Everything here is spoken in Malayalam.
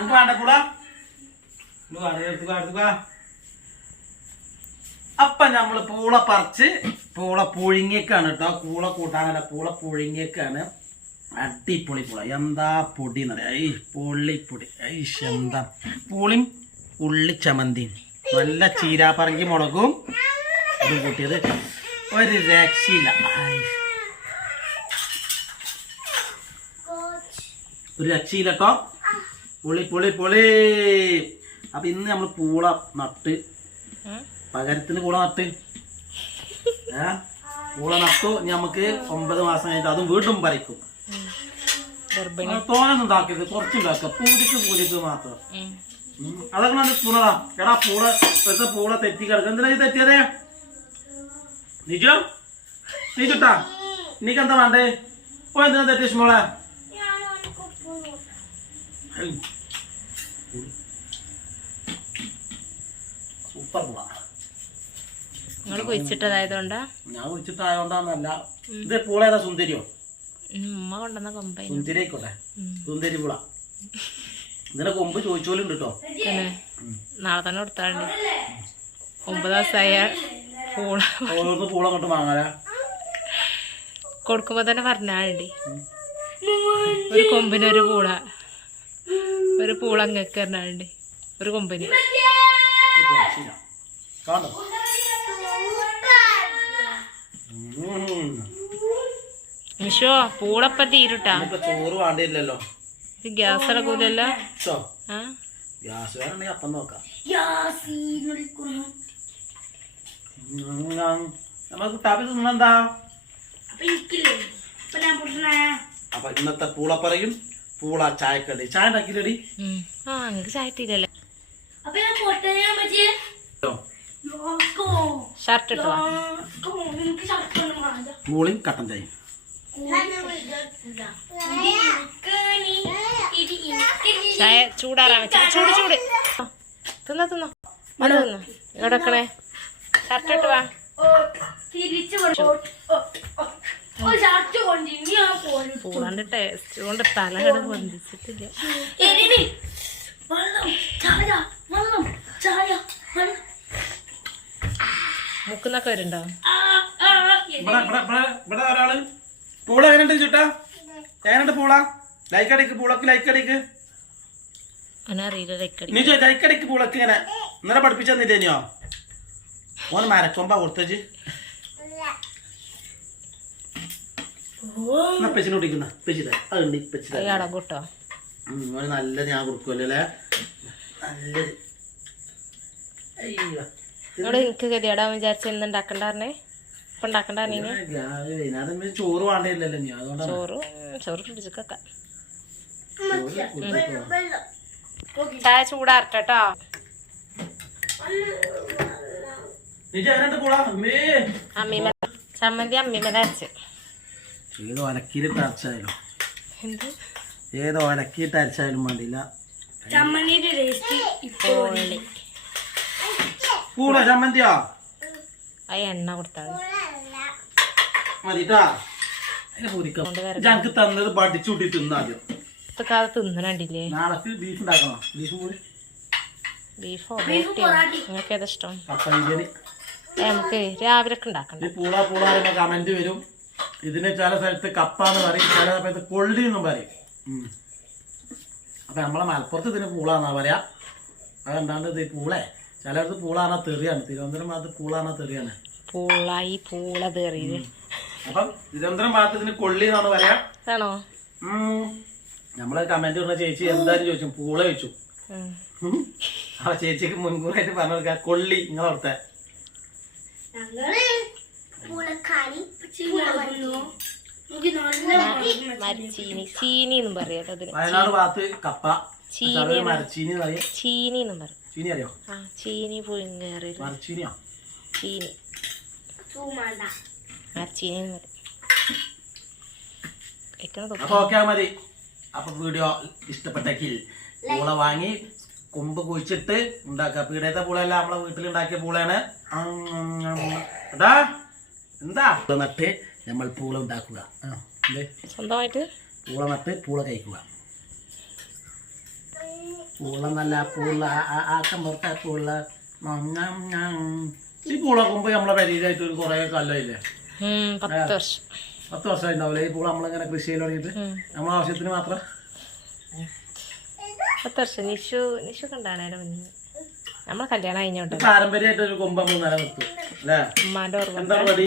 അനക്ക് വേണ്ട പൂള ഇങ്ങ് വാ, എടുത്ത് വാ, എടുത്ത് വാ. അപ്പൊ നമ്മൾ പൂള പറിച്ച് പൂള പുഴുങ്ങിയേക്കാണ് കേട്ടോ. പൂള കൂട്ടാനല്ല പൂള പുഴുങ്ങിയേക്കാണ്. അടിപൊളി പൂള. എന്താ പൊടി എന്നറിയാം ഐ പൊള്ളിപ്പൊടി. ഐ എന്താ? പൂളിയും ഉള്ളി ചമന്തിയും നല്ല ചീരാപ്പറങ്കി മുളകും ഇത് കൂട്ടിയത് ഒരു രക്ഷയില്ല. ഒരു രക്ഷയില്ല കേട്ടോ. പൊളി പൊളി പൊളി. അപ്പൊ ഇന്ന് നമ്മൾ പൂള നട്ട്. പകരത്തിന് പൂള നട്ട്. ഏ? പൂള നട്ടു. നമുക്ക് ഒമ്പത് മാസം കഴിഞ്ഞിട്ട് അതും വീണ്ടും പറിക്കും. തോനൊന്നും ഉണ്ടാക്കരുത്. കുറച്ചുണ്ടാക്കുക പൂതിക്ക് പൂതിക്ക് മാത്രം. അതൊക്കെ നല്ല പൂളതാ എടാ പൂള ഇപ്പോഴത്തെ പൂള തെറ്റി കിടക്കുക എന്തിനാ തെറ്റിയതേ? നിജോ? നിജുട്ടാ? നീക്ക് എന്താ വേണ്ടേ? ഓ എന്തിനാ തെറ്റിസ് മോളെ. സൂപ്പർ പൂള നിങ്ങൾ കുഴിച്ചിട്ടതായതുകൊണ്ടാ? ഞാൻ വിളിച്ചിട്ടായോണ്ടാന്നല്ല ഇത് പൂള ഏതാ സുന്ദരിയോ? ഉം, ഉമ്മ കൊണ്ടുവന്ന കൊമ്പൈ സുന്ദരി ആയിക്കോട്ടെ. സുന്ദരി പൂള. കൊമ്പ് ചോദിച്ചോലുണ്ട് കേട്ടോ നാളെ തന്നെ കൊടുത്താണ്ട് ഒമ്പത് ദിവസമായ പൂള. ഓരോന്ന് പൂള കൊണ്ട് വാങ്ങാല കൊടുക്കുമ്പോ തന്നെ പറഞ്ഞാണ്ടി ഒരു കൊമ്പിനൊരു പൂള. ഒരു പൂള അങ്ങക്ക് ഒരു കൊമ്പനി. മിഷോ പൂളപ്പം തീരുട്ടാ. ചോറ് വേണ്ടിയില്ലല്ലോ ഗ്യാസ് ഇറക്കൂലല്ലോ ഗ്യാസ് വേണമെങ്കിൽ അപ്പം നോക്കാം നമുക്ക് ടാപ്പിൽ തിന്നെന്താ അപ്പൊ ഇന്നത്തെ പൂളപ്പറയും പറയും പൂള ചായക്കടി ചായ ഉണ്ടാക്കിയില്ലടി. ആ എനിക്ക് ചായട്ടില്ലല്ലേ ഷർട്ട് ഇട്ടോ പൂളിയും കട്ടൻ ചായയും. ചായ ചൂടാറാൻ വെച്ച ചൂട് ചൂട്. തിന്ന തിന്നോ. തിന്നോ. ഷർട്ട് ഇട്ട് വാ. പൂളാണ്ട് ടേസ്റ്റ് കൊണ്ട് തല ബന്ധിച്ചിട്ടില്ല. മുക്കുന്നൊക്കെ വരുണ്ടോ ഇവിടെ ഇവിടെ ഇവിടെ ഇവിടെ ഒരാൾ. പൂള എങ്ങനെയുണ്ട് ചുട്ടാ? എങ്ങനെയുണ്ട് പൂള? ലൈക്ക് അടിക്ക് പൂളക്ക് ലൈക്ക് അടിക്ക്. നീ ലൈക്ക് അടിക്ക്. പൂളക്ക് ഇങ്ങനെ. ഇന്നലെ പഠിപ്പിച്ചു തന്നില്ലേനിയോ ഓന് മരക്കൊമ്പ കൊടുത്തച്ച് പെച്ചിന് കുടിക്കുന്ന പെച്ചിത അതുണ്ട് പെച്ചിത അയാളെ കൂട്ടോ ഓന് നല്ലത് ഞാൻ കൊടുക്കുമല്ലോ അല്ലേ? നല്ലത്. അയ്യോ. ഇവിടെ എനിക്ക് ഗതിയോടാൻ വിചാരിച്ച എന്ത് ഉണ്ടാക്കണ്ടായിരുന്നേ ഇപ്പൊ ഉണ്ടാക്കണ്ടായിരുന്നീന് വൈകുന്നേരം ചോറ് അതുകൊണ്ടാണ് ചോറ് ചോറ് ഫ്രിഡ്ജിക്കൊക്കെ. ചായ ചൂടാറട്ടോ അമ്മീമ ചമ്മന്തി അമ്മീമല അരച്ച്. ഏത് ഒലക്കിയിട്ട് അരച്ചായാലും. ഏത് ഒലക്കിയിട്ട് അരച്ചായാലും കോളി പൂള ചമ്മന്തിയോ? ആ എണ്ണ കൊടുത്താൽ മതിട്ടാ. തന്നത് പഠിച്ചുകൂട്ടി തിന്നാദ്യം നാളേക്ക് ബീഫ് ഉണ്ടാക്കണോ. ബീഫ് ബീഫോ നിങ്ങൾക്ക് ഏതാ ഇഷ്ടം? നമുക്ക് രാവിലെ ഒക്കെ ഉണ്ടാക്കണ്ട. പൂള പൂള കമന്റ് വരും. ഇതിന് ചില സ്ഥലത്ത് കപ്പ എന്ന് പറയും ചില സമയത്ത് കൊള്ളി എന്നും പറയും. അപ്പം നമ്മളെ മലപ്പുറത്ത് ഇതിന് പൂളാന്നാ പറയാ. അതെന്താണ്ട് ഇത് പൂളെ? ചിലടത്ത് പൂള പറഞ്ഞാൽ തെറിയാണ്. തിരുവനന്തപുരം ഭാഗത്ത് പൂള പറഞ്ഞാൽ തെറിയാണ്. പൂളായി പൂള തേറിയത് അപ്പം തിരുവനന്തപുരം ഭാഗത്ത് ഇതിന് കൊള്ളി എന്നാണ് പറയാ. ആണോ. നമ്മളെ കമന്റ് പറഞ്ഞ ചേച്ചി എന്തായാലും ചോദിച്ചു പൂള ചോദിച്ചു. ആ ചേച്ചിക്ക് മുൻകൂറായിട്ട് പറഞ്ഞു കൊള്ളി നിങ്ങളവിടുത്തെ. മരച്ചീനി. ചീനി എന്നും പറയാം അതിന്. വയനാട് ഭാഗത്ത് കപ്പ. ചീനി മരച്ചീനി എന്ന് പറയും. ചീനി എന്നും പറയും. ചീനി അറിയോ? ആ ചീനി പുഴുങ്ങേറി മരച്ചീനിയോ? ചീനി. മരച്ചീനി എന്ന് പറയും. കഴിക്കണത് അപ്പൊ ഓക്കെ മതി. അപ്പൊ വീഡിയോ ഇഷ്ടപ്പെട്ടെങ്കിൽ പൂള വാങ്ങി കൊമ്പ് കുഴിച്ചിട്ട് ഉണ്ടാക്കുക. പീടയത്തെ പൂളയല്ല നമ്മളെ വീട്ടിൽ ഉണ്ടാക്കിയ പൂളയാണ് എടാ എന്താ? നട്ട് നമ്മൾ പൂള ഉണ്ടാക്കുക? സ്വന്തമായിട്ട്? പൂള നട്ട് പൂള കഴിക്കുക. പൂള നല്ല പൂള ആക്കം പുറത്ത പൂള. ഈ പൂള കൊമ്പ് നമ്മളെ പരിചയമായിട്ട് ഒരു കുറേ കല്ലായില്ലേ പത്ത് വർഷം. പത്ത് വർഷമായി ഉണ്ടാവില്ലേ ഈ പൂള നമ്മളിങ്ങനെ കൃഷി ചെയ്ത് തുടങ്ങിയിട്ട്. നമ്മളെ ആവശ്യത്തിന് മാത്രം. പത്ത് വർഷം. നിഷു നിഷു കണ്ടാണേരം മുന്നേ നമ്മളെ കല്യാണം കഴിഞ്ഞോട്ടെ പാരമ്പര്യമായിട്ട് ഒരു കൊമ്പ് നമ്മൾ നിലനിർത്തും അല്ലേ? എന്താ എന്താണ് പടി